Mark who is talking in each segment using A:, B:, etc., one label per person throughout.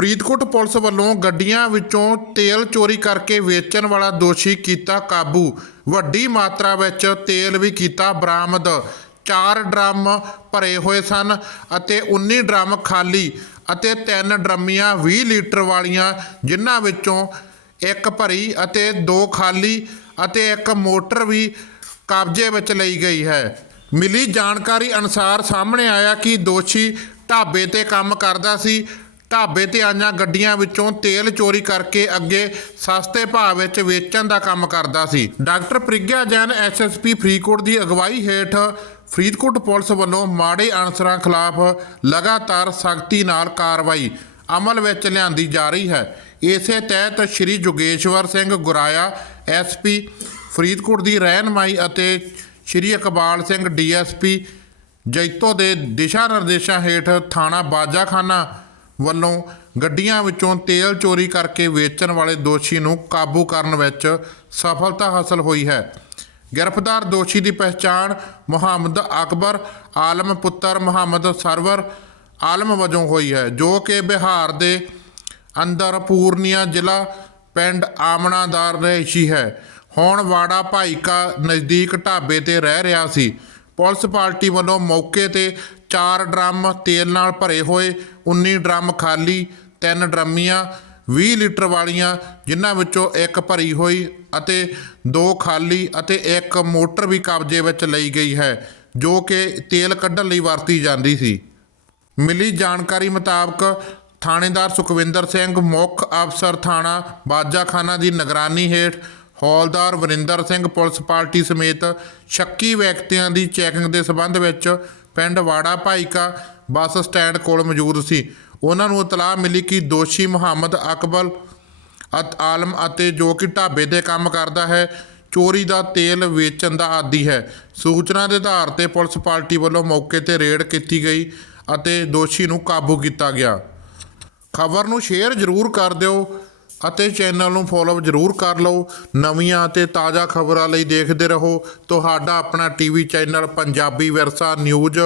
A: Faridkot police ਵੱਲੋਂ ਗੱਡੀਆਂ ਵਿੱਚੋਂ ਤੇਲ ਚੋਰੀ ਕਰਕੇ ਵੇਚਣ ਵਾਲਾ ਦੋਸ਼ੀ ਕੀਤਾ ਕਾਬੂ। ਵੱਡੀ ਮਾਤਰਾ ਵਿੱਚ ਤੇਲ ਵੀ ਕੀਤਾ ਬਰਾਮਦ। ਚਾਰ ਡਰਮ ਭਰੇ ਹੋਏ ਸਨ ਅਤੇ 19 ਡਰਮ ਖਾਲੀ ਅਤੇ ਤਿੰਨ ਡਰਮੀਆਂ 20 ਲੀਟਰ ਵਾਲੀਆਂ, ਜਿਨ੍ਹਾਂ ਵਿੱਚੋਂ ਇੱਕ ਭਰੀ ਅਤੇ ਦੋ ਖਾਲੀ ਅਤੇ ਇੱਕ ਮੋਟਰ ਵੀ ਕਬਜ਼ੇ ਵਿੱਚ ਲਈ ਗਈ ਹੈ। ਮਿਲੀ ਜਾਣਕਾਰੀ ਅਨੁਸਾਰ ਸਾਹਮਣੇ ਆਇਆ ਕਿ ਦੋਸ਼ੀ ਢਾਬੇ ਤੇ ਕੰਮ ਕਰਦਾ ਸੀ। ਢਾਬੇ ਤੇ ਆਈਆਂ ਗੱਡੀਆਂ ਵਿੱਚੋਂ ਤੇਲ ਚੋਰੀ ਕਰਕੇ ਅੱਗੇ ਸਸਤੇ ਭਾਅ ਵਿੱਚ ਵੇਚਣ ਦਾ ਕੰਮ ਕਰਦਾ ਸੀ। ਡਾਕਟਰ ਪ੍ਰਿਗਿਆ ਜੈਨ ਐਸਐਸਪੀ ਫਰੀਦਕੋਟ ਦੀ ਅਗਵਾਈ ਹੇਠ ਫਰੀਦਕੋਟ ਪੁਲਿਸ ਵੱਲੋਂ ਮਾੜੇ ਅਨਸਰਾਂ ਖਿਲਾਫ ਲਗਾਤਾਰ ਸਖਤੀ ਨਾਲ ਕਾਰਵਾਈ ਅਮਲ ਵਿੱਚ ਲਿਆਂਦੀ ਜਾ ਰਹੀ ਹੈ। ਇਸੇ ਤਹਿਤ ਸ਼੍ਰੀ ਜੋਗੇਸ਼ਵਰ ਸਿੰਘ ਗੁਰਾਇਆ ਐਸਪੀ ਫਰੀਦਕੋਟ ਦੀ ਰਹਿਨਮਾਈ ਅਤੇ ਸ਼੍ਰੀ ਇਕਬਾਲ ਸਿੰਘ ਡੀਐਸਪੀ ਜੈਤੋ ਦੇ ਦਿਸ਼ਾ ਨਿਰਦੇਸ਼ਾਂ ਹੇਠ ਥਾਣਾ ਬਾਜਾਖਾਨਾ ਵੱਲੋਂ ਗੱਡੀਆਂ ਵਿੱਚੋਂ ਤੇਲ ਚੋਰੀ ਕਰਕੇ ਵੇਚਣ ਵਾਲੇ ਦੋਸ਼ੀ ਨੂੰ ਕਾਬੂ ਕਰਨ ਵਿੱਚ ਸਫਲਤਾ ਹਾਸਲ ਹੋਈ ਹੈ। ਗ੍ਰਿਫਤਾਰ ਦੋਸ਼ੀ ਦੀ ਪਛਾਣ ਮੁਹੰਮਦ ਅਕਬਰ, ਆਲਮ ਪੁੱਤਰ ਮੁਹੰਮਦ ਸਰਵਰ ਆਲਮ ਵਜੋਂ ਹੋਈ ਹੈ, ਜੋ ਕਿ ਬਿਹਾਰ ਦੇ ਅੰਦਰ ਪੂਰਨੀਆ ਜ਼ਿਲ੍ਹਾ ਪਿੰਡ ਆਮਣਾ ਦਾ ਰਹਿਸ਼ੀ ਹੈ। ਹੁਣ ਵਾੜਾ ਭਾਈਕਾ ਨਜ਼ਦੀਕ ਢਾਬੇ ਤੇ ਰਹਿ ਰਿਹਾ ਸੀ। ਪੁਲਿਸ ਪਾਰਟੀ ਵੱਲੋਂ ਮੌਕੇ ਤੇ 4 ਡਰਮ ਤੇਲ ਨਾਲ ਭਰੇ ਹੋਏ 19 ਡਰਮ ਖਾਲੀ, ਤਿੰਨ ਡਰਮੀਆਂ 20 ਲੀਟਰ ਵਾਲੀਆਂ, ਜਿਨ੍ਹਾਂ ਵਿੱਚੋਂ ਇੱਕ ਭਰੀ ਹੋਈ ਅਤੇ ਦੋ ਖਾਲੀ ਅਤੇ ਇੱਕ ਮੋਟਰ ਵੀ ਕਬਜ਼ੇ ਵਿੱਚ ਲਈ ਗਈ ਹੈ, ਜੋ ਕਿ ਤੇਲ ਕੱਢਣ ਲਈ ਵਰਤੀ ਜਾਂਦੀ ਸੀ। ਮਿਲੀ ਜਾਣਕਾਰੀ ਮੁਤਾਬਕ, ਥਾਣੇਦਾਰ ਸੁਖਵਿੰਦਰ ਸਿੰਘ, ਮੁੱਖ ਅਫਸਰ ਥਾਣਾ ਬਾਜਾਖਾਨਾ ਦੀ ਨਿਗਰਾਨੀ ਹੇਠ ਹੌਲਦਾਰ ਵਰਿੰਦਰ ਸਿੰਘ ਪੁਲਿਸ ਪਾਰਟੀ ਸਮੇਤ ਸ਼ੱਕੀ ਵਿਅਕਤੀਆਂ ਦੀ ਚੈਕਿੰਗ ਦੇ ਸਬੰਧ ਵਿੱਚ ਪਿੰਡ ਵਾੜਾ ਭਾਈਕਾ ਬੱਸ ਸਟੈਂਡ ਕੋਲ ਮੌਜੂਦ ਸੀ। ਉਹਨਾਂ ਨੂੰ ਇਤਲਾਹ ਮਿਲੀ ਕਿ ਦੋਸ਼ੀ ਮੁਹੰਮਦ ਅਕਬਲ ਅਤ ਆਲਮ ਅਤੇ ਜੋ ਕਿ ਢਾਬੇ ਤੇ ਕੰਮ ਕਰਦਾ ਹੈ, ਚੋਰੀ ਦਾ ਤੇਲ ਵੇਚਣ ਦਾ ਆਦੀ ਹੈ। ਸੂਚਨਾ ਦੇ ਆਧਾਰ ਤੇ ਪੁਲਿਸ ਪਾਰਟੀ ਵੱਲੋਂ ਮੌਕੇ ਤੇ ਰੇਡ ਕੀਤੀ ਗਈ ਅਤੇ ਦੋਸ਼ੀ ਨੂੰ ਕਾਬੂ ਕੀਤਾ ਗਿਆ। ਖਬਰ ਨੂੰ ਸ਼ੇਅਰ ਜ਼ਰੂਰ ਕਰ ਦਿਓ। ਅਤੇ ਚੈਨਲ ਨੂੰ ਫੋਲੋ ਜ਼ਰੂਰ ਕਰ ਲਓ। ਨਵੀਆਂ ਅਤੇ ਤਾਜ਼ਾ ਖਬਰਾਂ ਲਈ ਦੇਖਦੇ ਰਹੋ। ਤੁਹਾਡਾ ਆਪਣਾ ਟੀਵੀ ਚੈਨਲ ਪੰਜਾਬੀ ਵਿਰਸਾ ਨਿਊਜ਼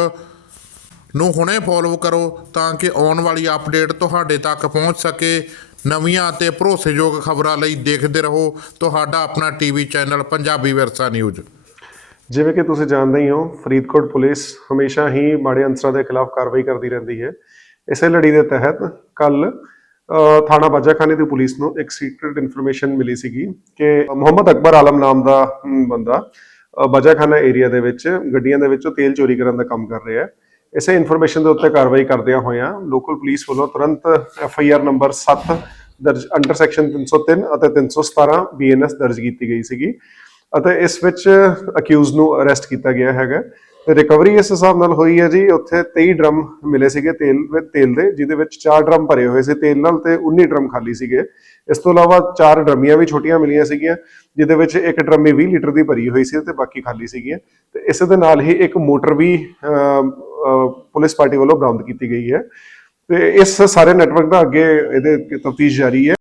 A: ਨੂੰ ਹੁਣੇ ਫੋਲੋ ਕਰੋ ਤਾਂ ਕਿ ਆਉਣ ਵਾਲੀ ਅਪਡੇਟ ਤੁਹਾਡੇ ਤੱਕ ਪਹੁੰਚ ਸਕੇ। ਨਵੀਆਂ ਅਤੇ ਭਰੋਸੇਯੋਗ ਖਬਰਾਂ ਲਈ ਦੇਖਦੇ ਰਹੋ। ਤੁਹਾਡਾ ਆਪਣਾ ਟੀਵੀ ਚੈਨਲ ਪੰਜਾਬੀ ਵਿਰਸਾ ਨਿਊਜ਼
B: ਜਿਵੇਂ ਕਿ ਤੁਸੀਂ ਜਾਣਦੇ ਹੀ ਹੋ, ਫਰੀਦਕੋਟ ਪੁਲਿਸ ਹਮੇਸ਼ਾ ਹੀ ਮਾੜੇ ਅਨਸਰਾਂ ਦੇ ਖਿਲਾਫ ਕਾਰਵਾਈ ਕਰਦੀ ਰਹਿੰਦੀ ਹੈ। ਇਸੇ ਲੜੀ ਦੇ ਤਹਿਤ ਕੱਲ ਥਾਣਾ ਬਾਜਾਖਾਨੇ ਦੀ ਪੁਲਿਸ ਨੂੰ ਇੱਕ ਸੀਕ੍ਰੀਟ ਇਨਫੋਰਮੇਸ਼ਨ ਮਿਲੀ ਸੀਗੀ ਕਿ ਮੁਹੰਮਦ ਅਕਬਰ ਆਲਮ ਨਾਮ ਦਾ ਬੰਦਾ ਬਾਜਾਖਾਨਾ ਏਰੀਆ ਦੇ ਵਿੱਚ, ਗੱਡੀਆਂ ਦੇ ਵਿੱਚੋਂ ਤੇਲ ਚੋਰੀ ਕਰਨ ਦਾ ਕੰਮ ਕਰ ਰਿਹਾ ਹੈ। ਇਸੇ ਇਨਫੋਰਮੇਸ਼ਨ ਦੇ ਉੱਤੇ ਕਾਰਵਾਈ ਕਰਦਿਆਂ ਹੋਇਆਂ ਲੋਕਲ ਪੁਲਿਸ ਵੱਲੋਂ ਤੁਰੰਤ ਐਫ ਆਈ ਆਰ ਨੰਬਰ 7 ਦਰਜ ਅੰਡਰ ਸੈਕਸ਼ਨ 303 ਅਤੇ 317 ਬੀਐਨਐਸ ਦਰਜ ਕੀਤੀ ਗਈ ਸੀਗੀ ਅਤੇ ਇਸ ਵਿੱਚ ਅਕਿਊਜ਼ ਨੂੰ ਅਰੈਸਟ ਕੀਤਾ ਗਿਆ ਹੈਗਾ। ਰਿਕਵਰੀ ਇਸ ਹਿਸਾਬ ਨਾਲ ਹੋਈ ਹੈ ਜੀ, ਉੱਥੇ 23 ਡਰਮ ਮਿਲੇ ਸੀਗੇ ਤੇਲ ਵਿੱਚ ਤੇਲ ਦੇ, ਜਿਹਦੇ ਵਿੱਚ 4 ਡਰਮ ਭਰੇ ਹੋਏ ਸੀ ਤੇਲ ਨਾਲ ਤੇ 19 ਡਰਮ ਖਾਲੀ ਸੀਗੇ। ਇਸ ਤੋਂ ਇਲਾਵਾ 4 ਡਰਮੀਆਂ ਵੀ ਛੋਟੀਆਂ ਮਿਲੀਆਂ ਸੀਗੀਆਂ, ਜਿਹਦੇ ਵਿੱਚ ਇੱਕ ਡਰਮੀ 20 ਲੀਟਰ ਦੀ ਭਰੀ ਹੋਈ ਸੀ ਤੇ ਬਾਕੀ ਖਾਲੀ ਸੀਗੀਆਂ। ਤੇ ਇਸ ਦੇ ਨਾਲ ਹੀ ਇੱਕ ਮੋਟਰ ਵੀ ਪੁਲਿਸ ਪਾਰਟੀ ਵੱਲੋਂ ਬਰਾਮਦ ਕੀਤੀ ਗਈ ਹੈ। ਤੇ ਇਸ ਸਾਰੇ ਨੈਟਵਰਕ ਦਾ ਅੱਗੇ ਇਹਦੇ ਤਫਤੀਸ਼ ਜਾਰੀ ਹੈ।